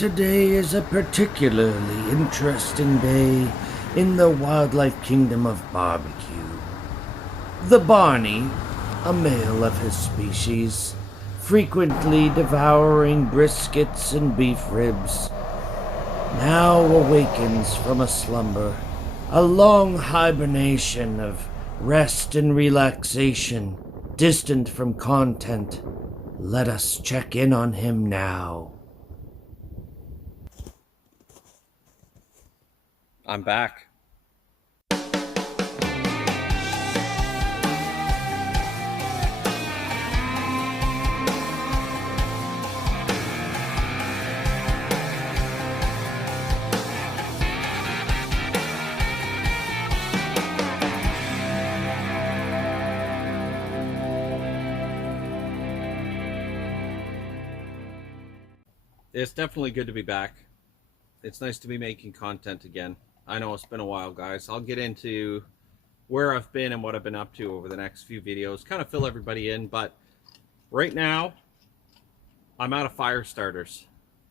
Today is a particularly interesting day in the wildlife kingdom of barbecue. The Barney, a male of his species, frequently devouring briskets and beef ribs, now awakens from a slumber, a long hibernation of rest and relaxation, distant from content. Let us check in on him now. I'm back. It's definitely good to be back. It's nice to be making content again. I know it's been a while, guys. I'll get into where I've been and what I've been up to over the next few videos, kind of fill everybody in, but right now I'm out of fire starters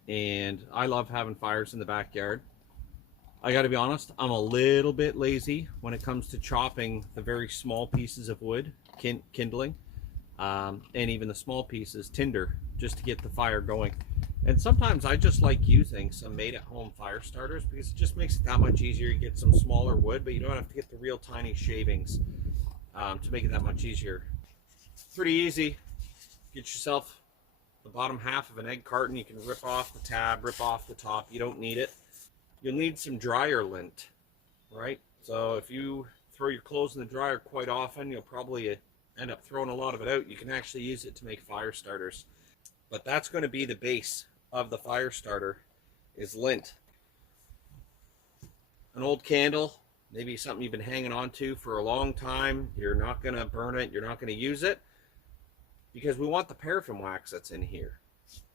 and I love having fires in the backyard. I gotta be honest, I'm a little bit lazy when it comes to chopping the very small pieces of wood, kindling, and even the small pieces, tinder, just to get the fire going. And sometimes I just like using some made-at-home fire starters because it just makes it that much easier. You get some smaller wood, but you don't have to get the real tiny shavings to make it that much easier. Pretty easy. Get yourself the bottom half of an egg carton. You can rip off the tab, rip off the top. You don't need it. You'll need some dryer lint, right? So if you throw your clothes in the dryer quite often, you'll probably end up throwing a lot of it out. You can actually use it to make fire starters. But that's going to be the base of the fire starter, is lint. An old candle, maybe something you've been hanging on to for a long time. You're not going to burn it, you're not going to use it, because we want the paraffin wax that's in here.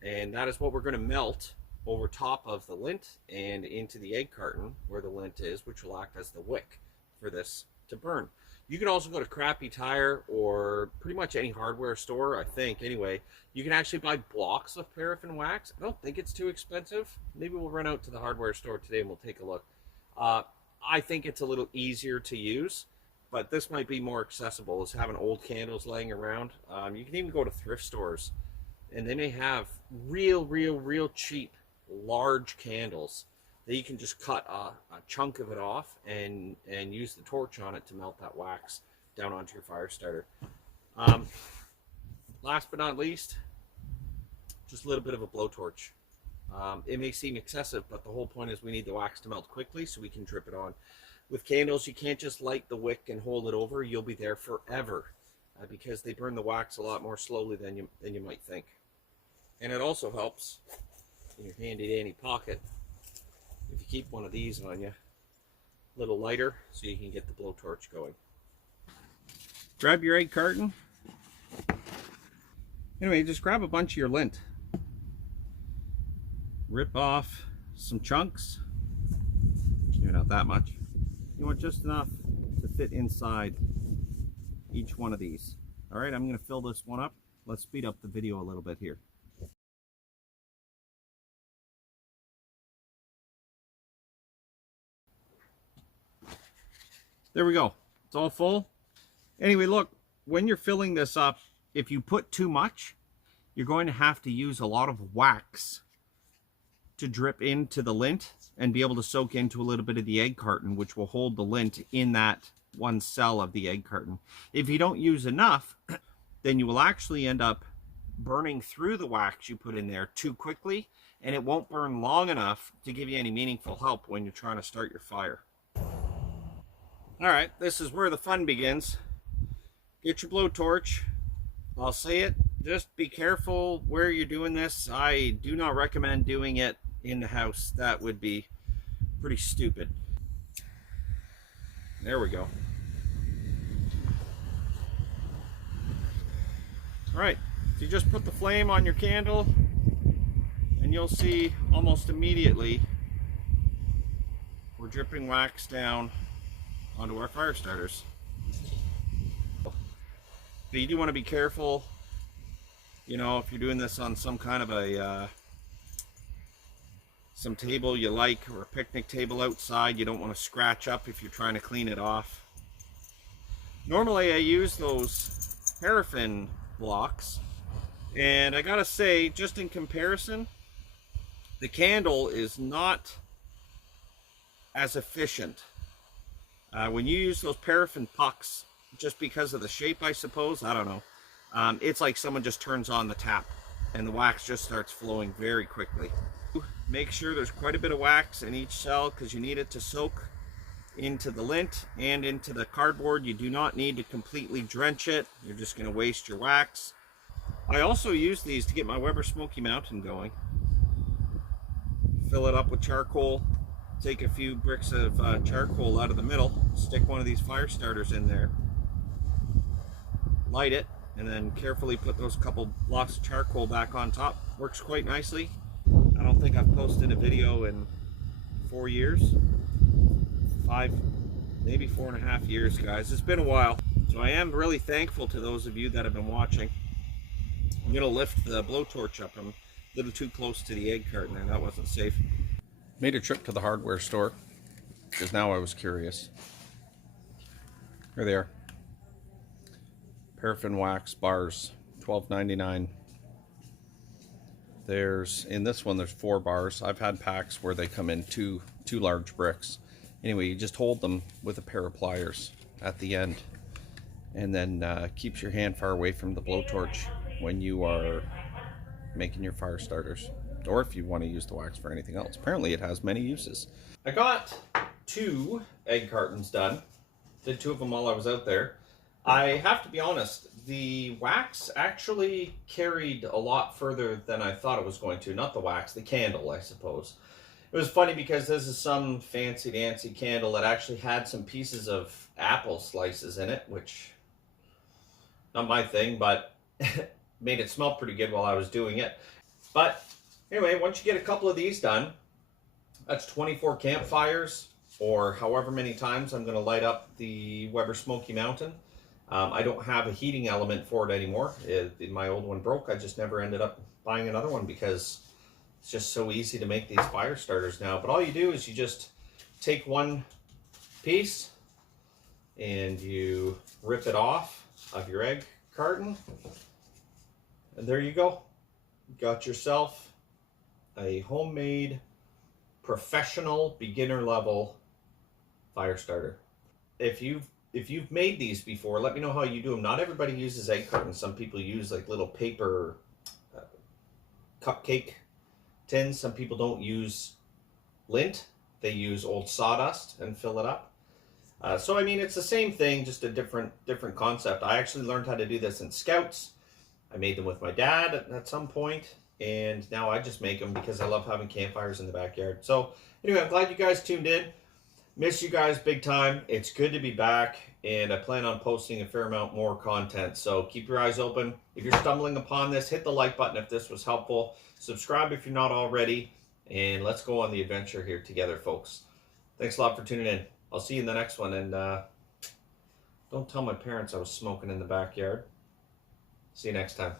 And that is what we're going to melt over top of the lint and into the egg carton where the lint is, which will act as the wick for this to burn. You can also go to Crappy Tire or pretty much any hardware store, I think, anyway. You can actually buy blocks of paraffin wax. I don't think it's too expensive. Maybe we'll run out to the hardware store today and we'll take a look. I think it's a little easier to use, but this might be more accessible as having old candles laying around. You can even go to thrift stores, and then they have real cheap, large candles that you can just cut a chunk of it off and use the torch on it to melt that wax down onto your fire starter. Last but not least, just a little bit of a blowtorch. It may seem excessive, but the whole point is we need the wax to melt quickly so we can drip it on. With candles, you can't just light the wick and hold it over. You'll be there forever because they burn the wax a lot more slowly than you might think. And it also helps in your handy dandy pocket if you keep one of these on you, a little lighter, so you can get the blowtorch going. Grab your egg carton. Anyway, just grab a bunch of your lint. Rip off some chunks. Maybe not that much. You want just enough to fit inside each one of these. All right, I'm going to fill this one up. Let's speed up the video a little bit here. There we go. It's all full. Anyway, look, when you're filling this up, if you put too much, you're going to have to use a lot of wax to drip into the lint and be able to soak into a little bit of the egg carton, which will hold the lint in that one cell of the egg carton. If you don't use enough, then you will actually end up burning through the wax you put in there too quickly, and it won't burn long enough to give you any meaningful help when you're trying to start your fire. All right, this is where the fun begins. Get your blowtorch. I'll say it, just be careful where you're doing this. I do not recommend doing it in the house. That would be pretty stupid. There we go. All right, so you just put the flame on your candle and you'll see almost immediately we're dripping wax down onto our fire starters. But you do want to be careful, you know, if you're doing this on some kind of a some table you like, or a picnic table outside you don't want to scratch up if you're trying to clean it off. Normally I use those paraffin blocks, and I gotta say, just in comparison, the candle is not as efficient. When you use those paraffin pucks, just because of the shape, I suppose, I don't know, it's like someone just turns on the tap and the wax just starts flowing very quickly. Make sure there's quite a bit of wax in each cell because you need it to soak into the lint and into the cardboard. You do not need to completely drench it. You're just going to waste your wax. I also use these to get my Weber Smoky Mountain going. Fill it up with charcoal. Take a few bricks of charcoal out of the middle. Stick one of these fire starters in there. Light it, and then carefully put those couple blocks of charcoal back on top. Works quite nicely. I don't think I've posted a video in 4 years. 5, maybe 4.5 years, guys. It's been a while. So I am really thankful to those of you that have been watching. I'm gonna lift the blowtorch up. I'm a little too close to the egg carton there. That wasn't safe. Made a trip to the hardware store because now I was curious. Here they are. Paraffin wax bars, $12.99. There's, in this one, there's 4 bars. I've had packs where they come in two large bricks. Anyway, you just hold them with a pair of pliers at the end, and then keeps your hand far away from the blowtorch when you are making your fire starters, or if you want to use the wax for anything else. Apparently it has many uses. I got 2 egg cartons done. Did 2 of them while I was out there. I have to be honest, the wax actually carried a lot further than I thought it was going to. Not the wax, the candle, I suppose. It was funny because this is some fancy dancy candle that actually had some pieces of apple slices in it, which, not my thing, but made it smell pretty good while I was doing it. But anyway, once you get a couple of these done, that's 24 campfires, or however many times I'm going to light up the Weber Smoky Mountain. I don't have a heating element for it anymore. My old one broke. I just never ended up buying another one because it's just so easy to make these fire starters now. But all you do is you just take one piece and you rip it off of your egg carton. And there you go. You got yourself a homemade, professional, beginner level fire starter. If you've made these before, let me know how you do them. Not everybody uses egg cartons. Some people use like little paper cupcake tins. Some people don't use lint. They use old sawdust and fill it up. So I mean, it's the same thing, just a different concept. I actually learned how to do this in Scouts. I made them with my dad at some point, and now I just make them because I love having campfires in the backyard. So anyway, I'm glad you guys tuned in. Miss you guys big time. It's good to be back, and I plan on posting a fair amount more content. So keep your eyes open. If you're stumbling upon this, hit the like button if this was helpful. Subscribe if you're not already, and let's go on the adventure here together, folks. Thanks a lot for tuning in. I'll see you in the next one, and don't tell my parents I was smoking in the backyard. See you next time.